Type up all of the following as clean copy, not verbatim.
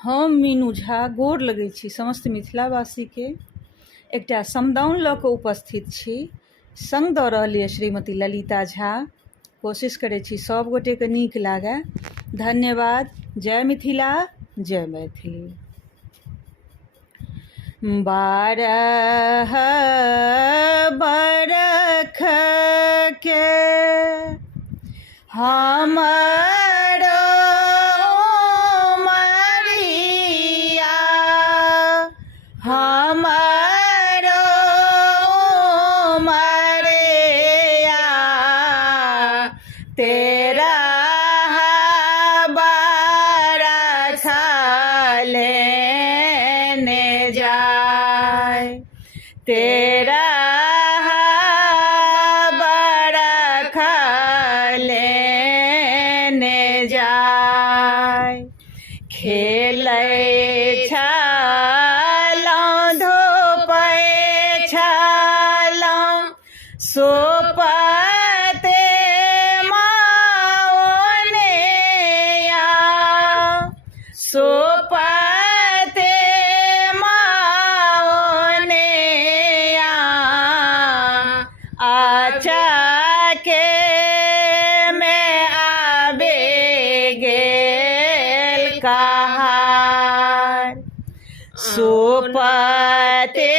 हम मीनू झा गोर लगै छी समस्त मिथिलावासीके। एकटा समदाउन लऽ कऽ उपस्थित छी। संग दऽ रहल यऽ श्रीमती ललिता झा। कोशिश करै छी सब गोटेके नीक लागै। धन्यवाद। जय मिथिला, जय मैथिली। 12 बरख के हमरो मरिया, हमरो मरिया, तेरा बरख लेने जाय, तेरा बरख लेने जाय। खेलै छलहुँ, धोपै छलहुँ, सोपते माओनेया, सोपते माओनेया, आचाके में आबे गेल कहार। सोपते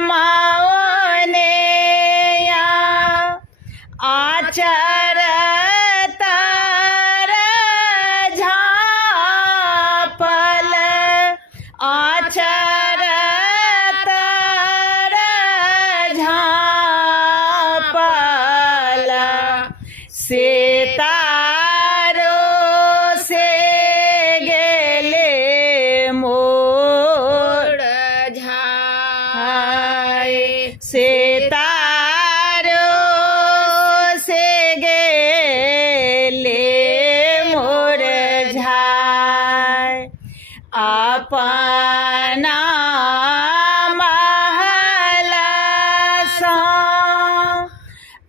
माओनेया, आचर तर झाँपल, आचर तर झाँपल, से तारो से गेले मोर झाय, से तारो से गेले मोर झाय। अपना महल सँ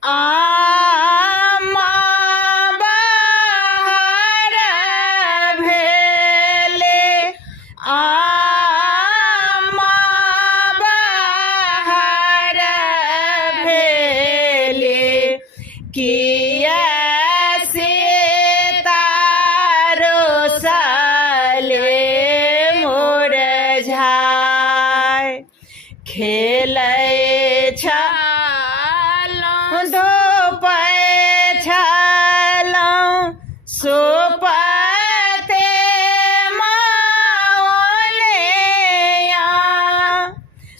आमा बाहर भेले, आमा बाहर भेले, किया से तारो साले मोर झाय। खेलै छलहुँ, धोपै छलहुँ, सोपते माओनेया,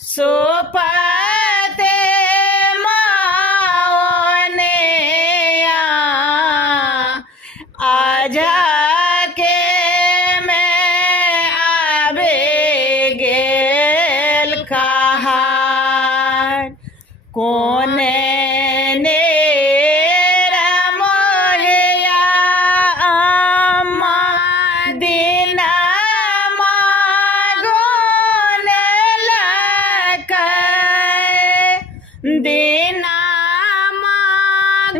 सोपते माओनेया, आजाके में आबे गेल कहार। कोने नेर मोहिया अम्मा दिनमा गोनेलकै, दिनमा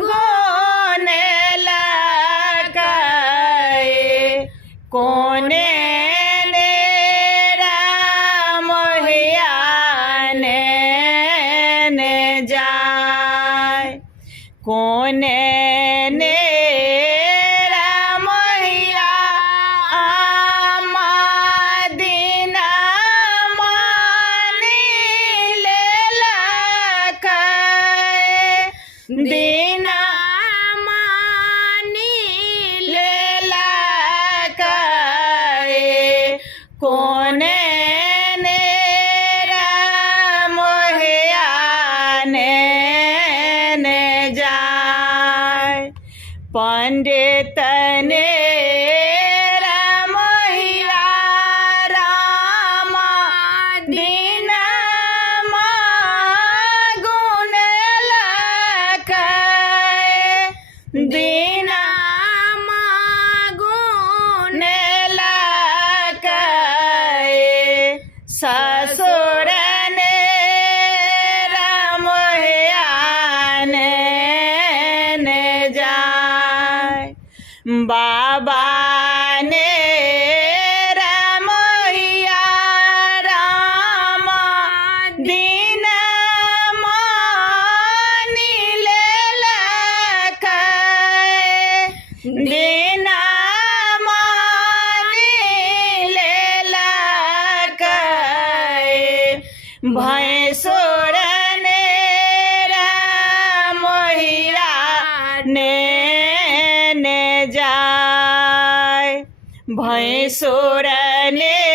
गोनेलकै, कोने नेरा मोहिया नेने जाय, कोने नेरा मोहिया अम्मा दिनमा नीलेलकै, दिनमा नीलेलकै, भैंसुर ने